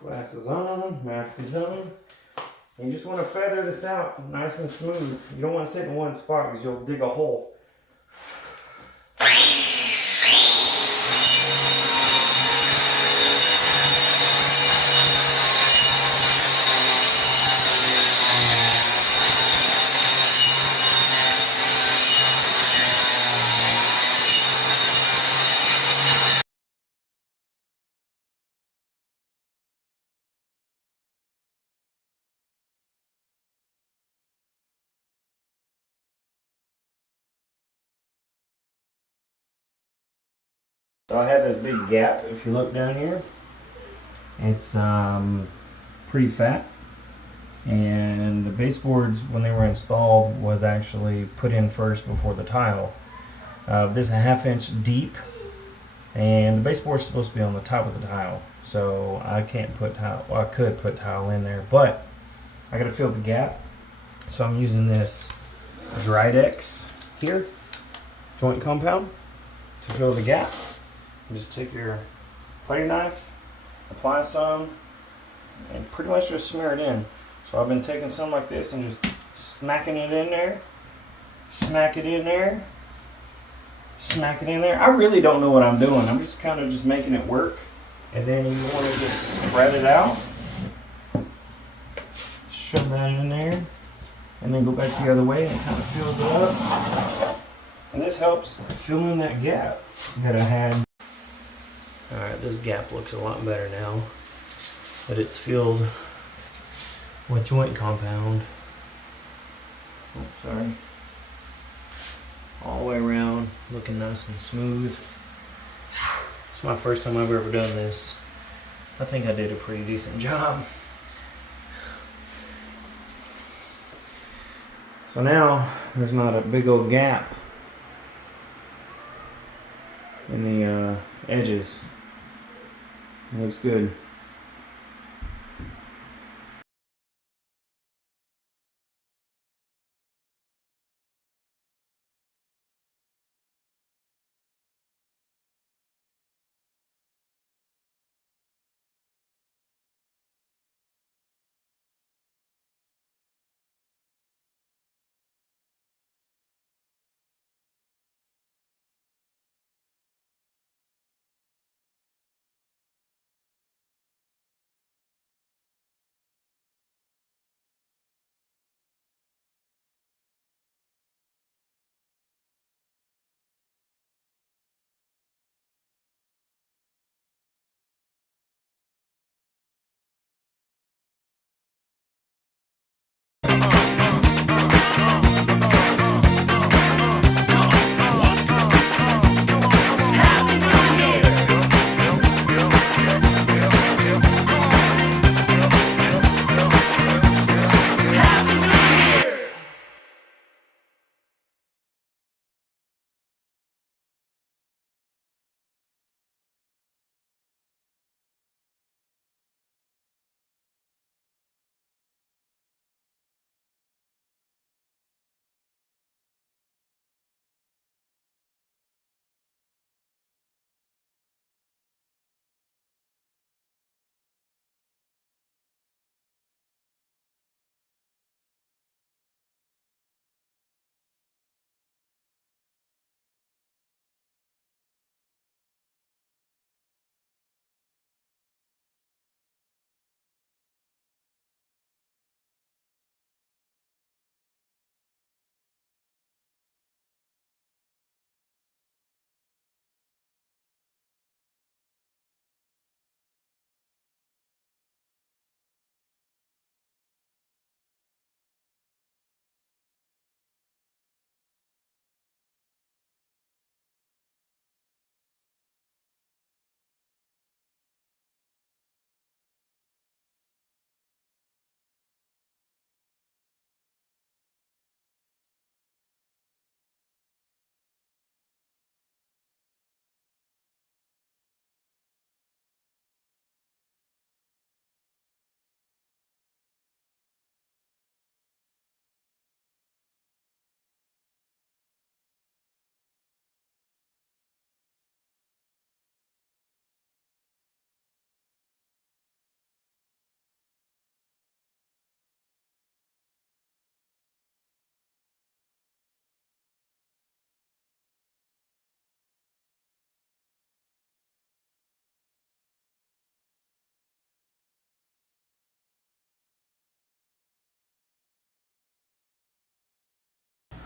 Glasses on, mask is on. You just want to feather this out nice and smooth. You don't want to sit in one spot because you'll dig a hole. So I have this big gap, if you look down here. It's pretty fat. And the baseboards, when they were installed, was actually put in first before the tile. This is a 1/2 inch deep, and the baseboard is supposed to be on the top of the tile. So I can't put tile, well, I could put tile in there, but I gotta fill the gap. So I'm using this Grout here, joint compound, to fill the gap. You just take your putty knife, apply some, and pretty much just smear it in. So I've been taking some like this and just smacking it in there, smack it in there, smack it in there. I really don't know what I'm doing. I'm just kind of just making it work. And then you want to just spread it out, shove that in there, and then go back the other way and it kind of fills it up. And this helps fill in that gap that I had. Alright, this gap looks a lot better now, but it's filled with joint compound. Oh, sorry. All the way around, looking nice and smooth. It's my first time I've ever done this. I think I did a pretty decent job. So now there's not a big old gap in the edges. It looks good.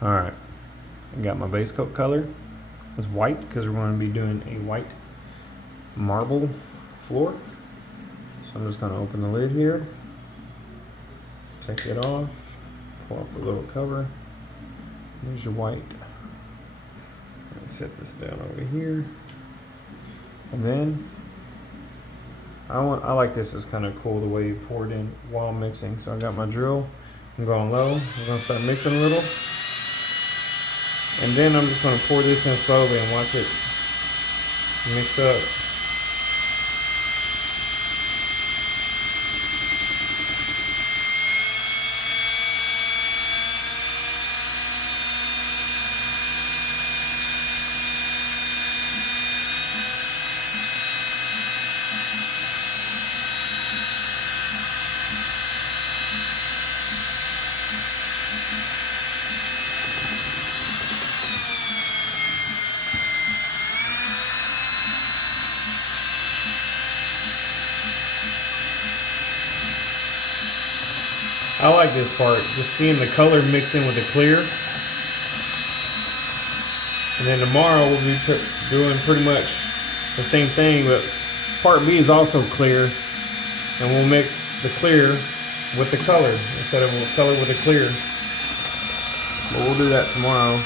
All right, I got my base coat color. It's white because we're going to be doing a white marble floor. So I'm just going to open the lid here, take it off, pull off the little cover. There's your white. Set this down over here, and then I like this. Is kind of cool the way you pour it in while mixing. So I got my drill. I'm going low. I'm going to start mixing a little, and then I'm just going to pour this in slowly and watch it mix up. I like this part, just seeing the color mix in with the clear. And then tomorrow we'll be doing pretty much the same thing, but part B is also clear. And we'll mix the clear with the color instead of color with the clear. But we'll do that tomorrow.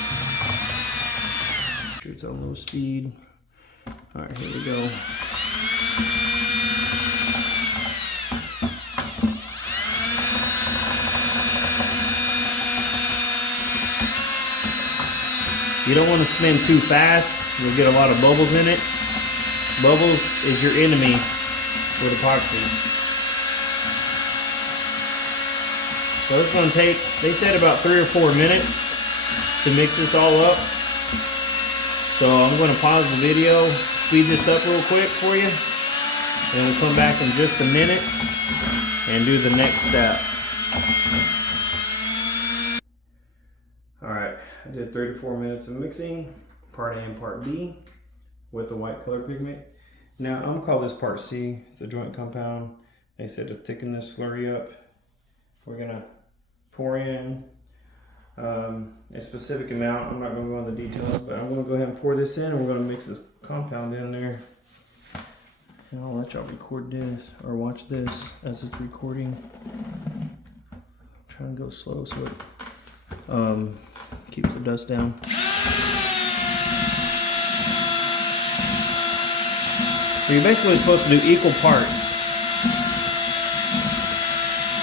Make sure it's on low speed. All right, here we go. You don't want to spin too fast. You'll get a lot of bubbles in it. Bubbles is your enemy with epoxy. So it's going to take, they said about 3 or 4 minutes to mix this all up. So I'm going to pause the video, speed this up real quick for you. And we'll come back in just a minute and do the next step. Alright, I did 3 to 4 minutes of mixing, part A and part B, with the white color pigment. Now, I'm going to call this part C, it's the joint compound. They said to thicken this slurry up. We're going to pour in a specific amount. I'm not going to go into the details, but I'm going to go ahead and pour this in, and we're going to mix this compound in there. And I'll let y'all record this, or watch this as it's recording. I'm trying to go slow so it keeps the dust down. So you're basically supposed to do equal parts.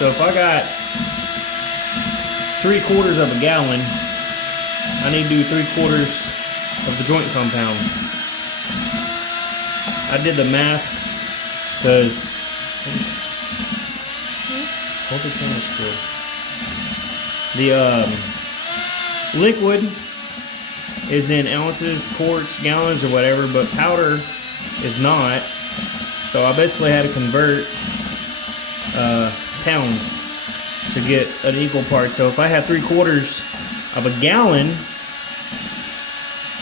So if I got 3/4 of a gallon, I need to do 3/4 of the joint compound. I did the math because hold the camera still. The liquid is in ounces, quarts, gallons, or whatever, but powder is not. So I basically had to convert pounds to get an equal part. So if I had 3/4 of a gallon,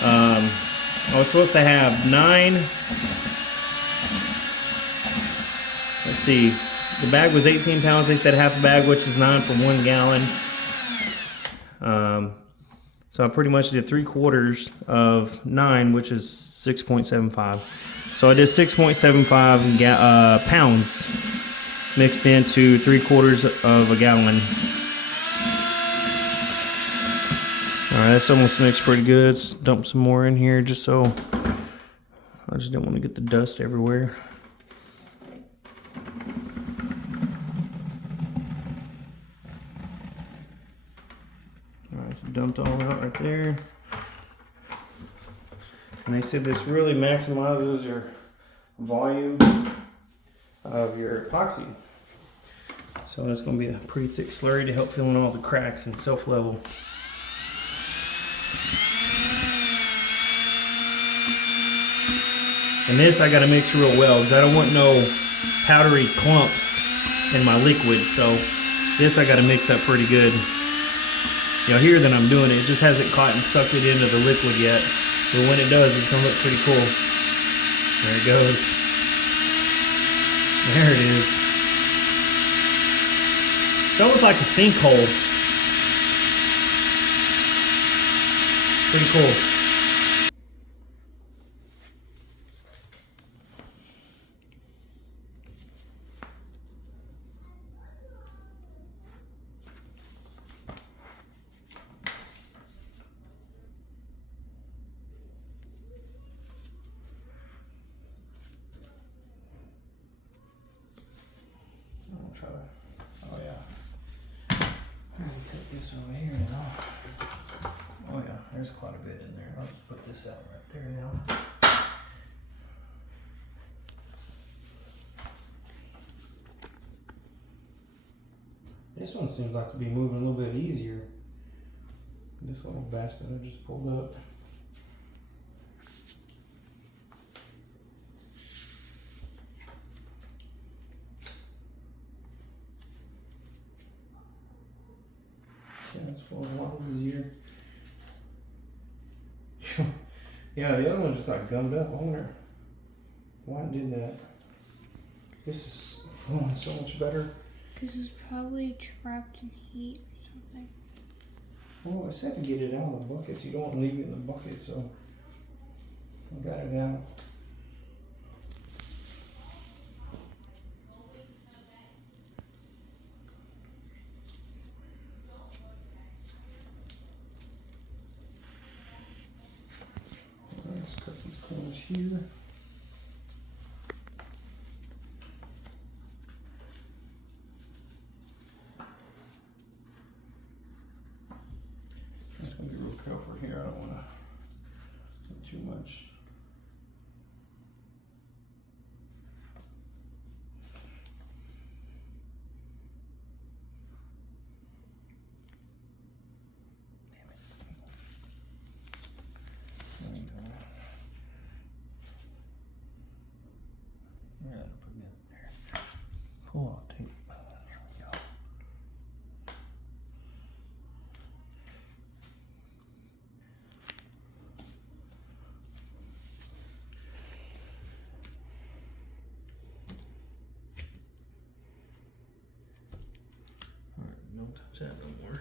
I was supposed to have 9. Let's see. The bag was 18 pounds. They said half a bag, which is 9 for 1 gallon. So I pretty much did 3/4 of 9, which is 6.75. So I did 6.75 pounds mixed into 3/4 of a gallon. All right, that's almost mixed pretty good. Let's dump some more in here just so I just don't want to get the dust everywhere. Dumped all out right there. And they said this really maximizes your volume of your epoxy. So it's going to be a pretty thick slurry to help fill in all the cracks and self-level. And this I got to mix real well because I don't want no powdery clumps in my liquid. So this I got to mix up pretty good. You'll hear that I'm doing it. It just hasn't caught and sucked it into the liquid yet. But when it does, it's gonna look pretty cool. There it goes. There it is. It's almost like a sinkhole. Pretty cool. I'll try to, oh yeah. Let me cut this over here now. Oh yeah, there's quite a bit in there. I'll just put this out right there now. This one seems like to be moving a little bit easier. This little batch that I just pulled up. Yeah, it's flowing a lot easier. Yeah, the other one's just like gummed up. I wonder why it did that. This is flowing so much better. Because it's probably trapped in heat or something. Well, I said to get it out of the buckets. You don't want to leave it in the bucket, so I got it out. Let's cut these corners here. It's going to be real careful here. I don't want to do too much. Yeah, put it there. Pull off tape. There we go. Alright, don't touch that no more.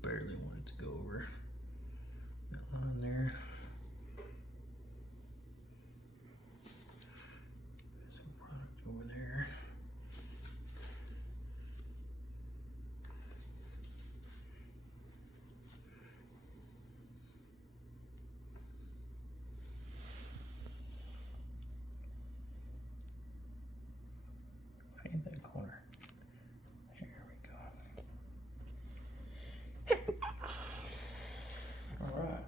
Barely wanted to go over that line there. Some product over there. Paint that corner. Here we go. Alright.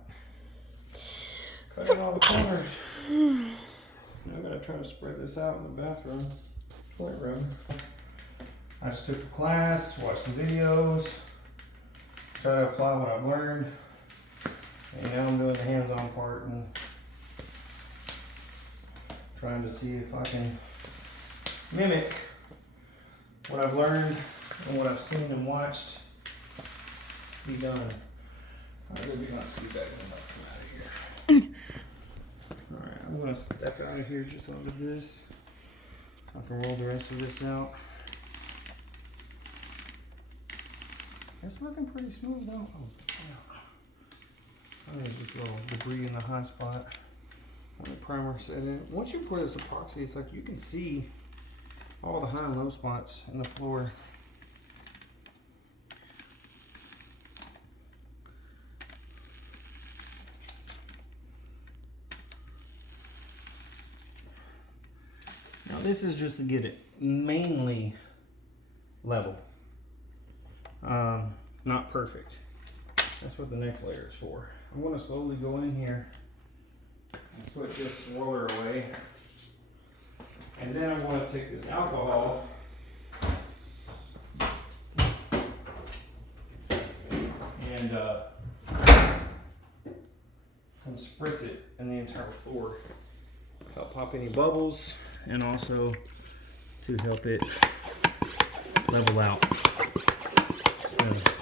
Cutting all the corners. Now I'm going to try to spread this out in the bathroom toilet room. I just took a class, watched some videos, try to apply what I've learned, and now I'm doing the hands-on part and trying to see if I can mimic what I've learned and what I've seen and watched be done. I'll go get my scoot bag and I'll come out of here. Alright, I'm going to step out of here just onto this. I can roll the rest of this out. It's looking pretty smooth though. Oh, yeah. Oh, there's just a little debris in the high spot when the primer set in. Once you pour this epoxy, it's like you can see all the high and low spots in the floor. Now this is just to get it mainly level. Not perfect. That's what the next layer is for. I'm going to slowly go in here and put this swirler away. And then I'm going to take this alcohol and come spritz it in the entire floor. Help pop any bubbles and also to help it level out.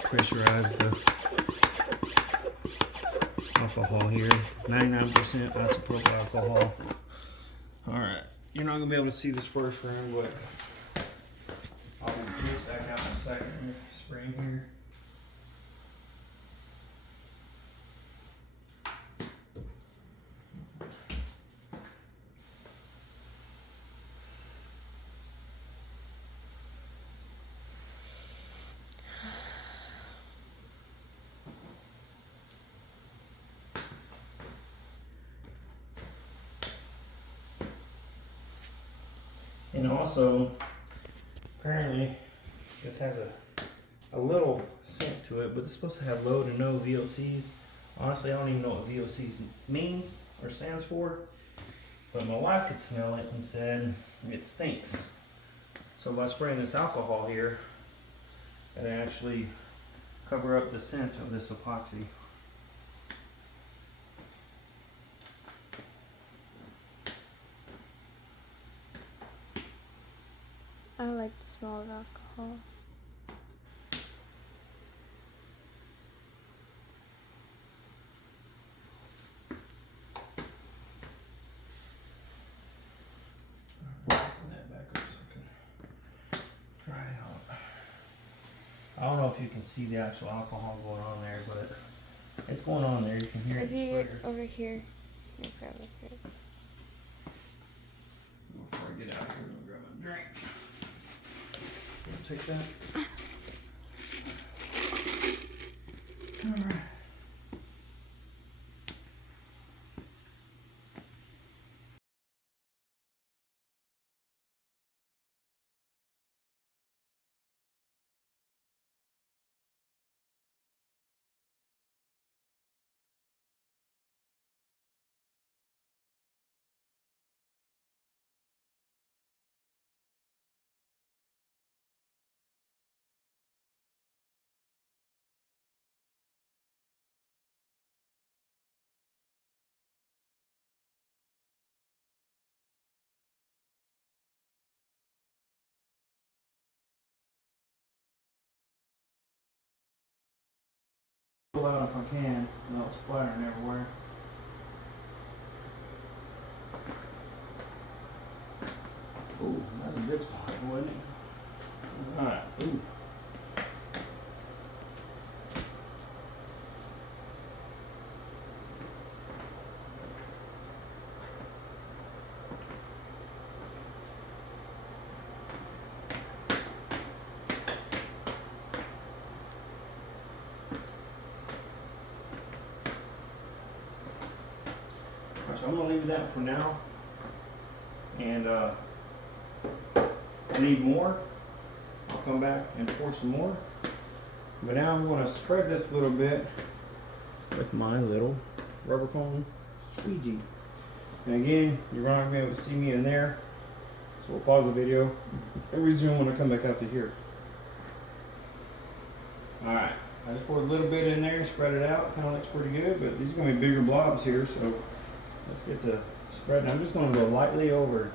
Pressurize the alcohol here. 99% isopropyl alcohol. Alright, you're not going to be able to see this first room, but I'll get the juice back out in a second. Spraying here. And also, apparently, this has a little scent to it, but it's supposed to have low to no VOCs. Honestly, I don't even know what VOCs means or stands for, but my wife could smell it and said it stinks. So by spraying this alcohol here, it actually cover up the scent of this epoxy. I like the smell of alcohol. That back up so I can try it out. I don't know if you can see the actual alcohol going on there, but it's going on there. You can hear If it. you get over here, you grab it here. Before I get out here, I'm gonna grab a drink. Take that. All right. Pull out if I can, and it'll splattering everywhere. Ooh, that's a big spot, wasn't it? Alright, ooh. So I'm going to leave that for now, and if I need more, I'll come back and pour some more. But now I'm going to spread this a little bit with my little rubber foam squeegee. And again, you're not going to be able to see me in there, so we'll pause the video and resume when I come back out to here. Alright, I just poured a little bit in there, spread it out, kind of looks pretty good, but these are going to be bigger blobs here, so let's get to spreading. I'm just going to go lightly over.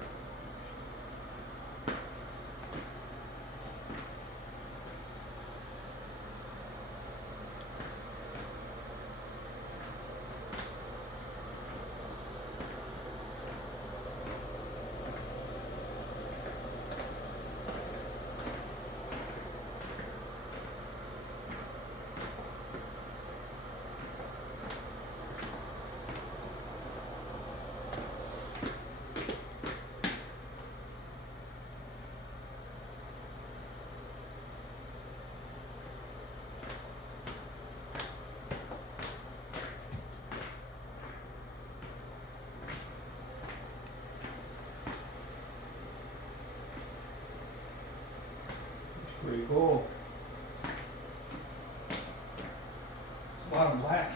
black.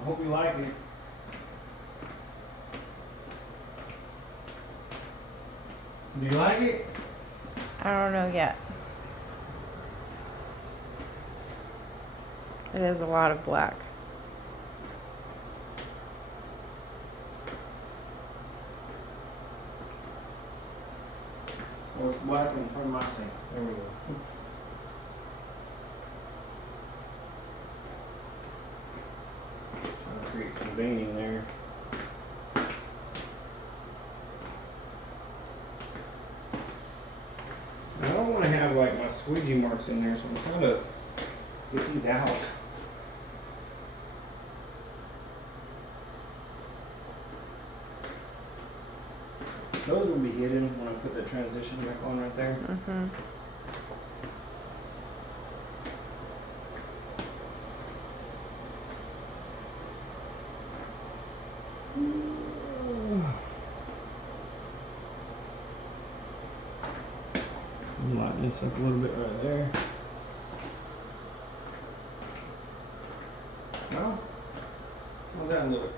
I hope you like it. Do you like it? I don't know yet. It is a lot of black. Well, it's black in front of my sink. There we go. Trying to create some veining there. I don't want to have like my squeegee marks in there, so I'm trying to get these out. Those will be hidden when I put the transition back on right there. Mm-hmm. Lighten this up a little bit right there. Well, how's that look?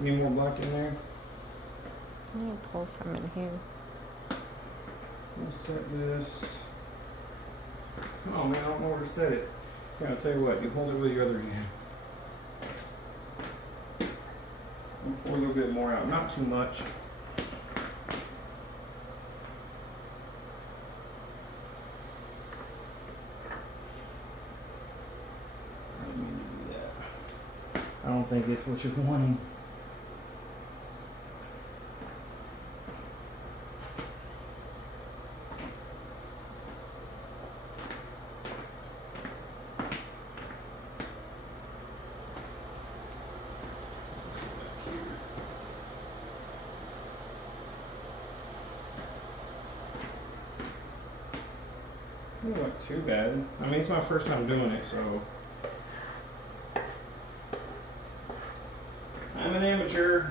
Any more black in there? I'm gonna pull some in here. Let's set this. Oh man, I don't know where to set it. Here, I'll tell you what, you hold it with your other hand. And pour a little bit more out, not too much. I didn't mean to do that. I don't think it's what you're wanting. Doesn't look too bad. I mean, it's my first time doing it, so I'm an amateur.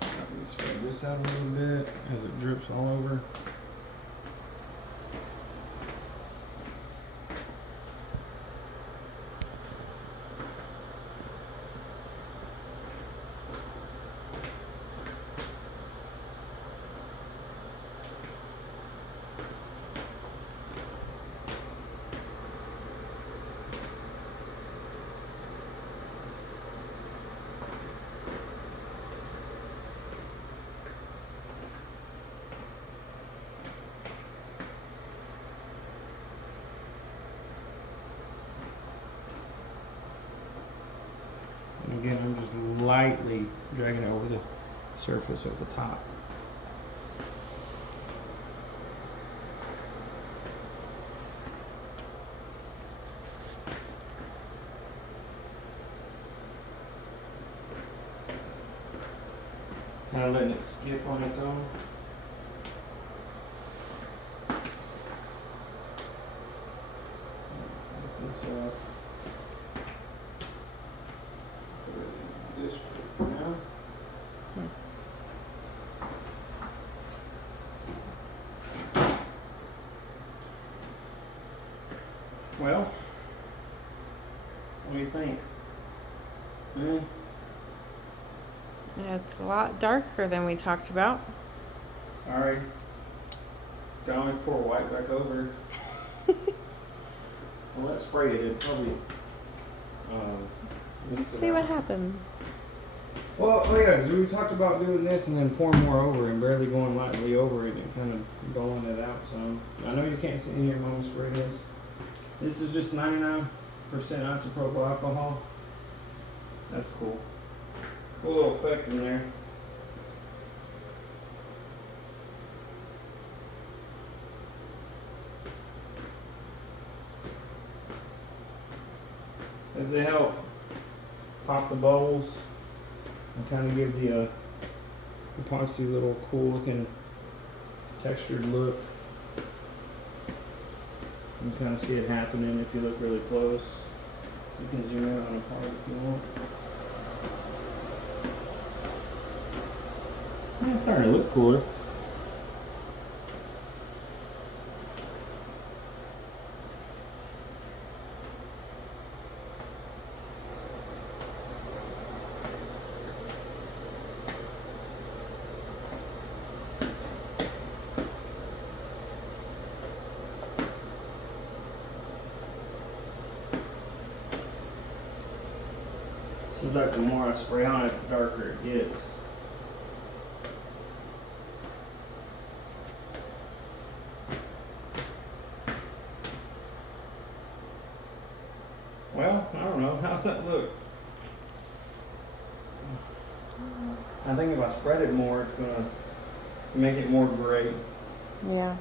Let me spread this out a little bit as it drips all over. And again, I'm just lightly dragging it over the surface of the top. Kind of letting it skip on its own. Put this up. Put it in this tray for now. Well, what do you think? It's a lot darker than we talked about. Sorry. Can only pour white back over. Well, let's spray it. It'd probably. Let's see what happens. Well, oh yeah, because we talked about doing this and then pouring more over and barely going lightly over it and kind of going it out some. I know you can't see in here, Mom, spray this. This is just 99% isopropyl alcohol. That's cool. Cool little effect in there. Does it help pop the bubbles and kind of give the epoxy little cool looking textured look? You can kind of see it happening if you look really close. You can zoom in on a part if you want. Yeah, it's starting to look cooler. Seems like the more I spray on it, the darker it gets. Well, I don't know. How's that look? I think if I spread it more, it's gonna make it more gray. Yeah.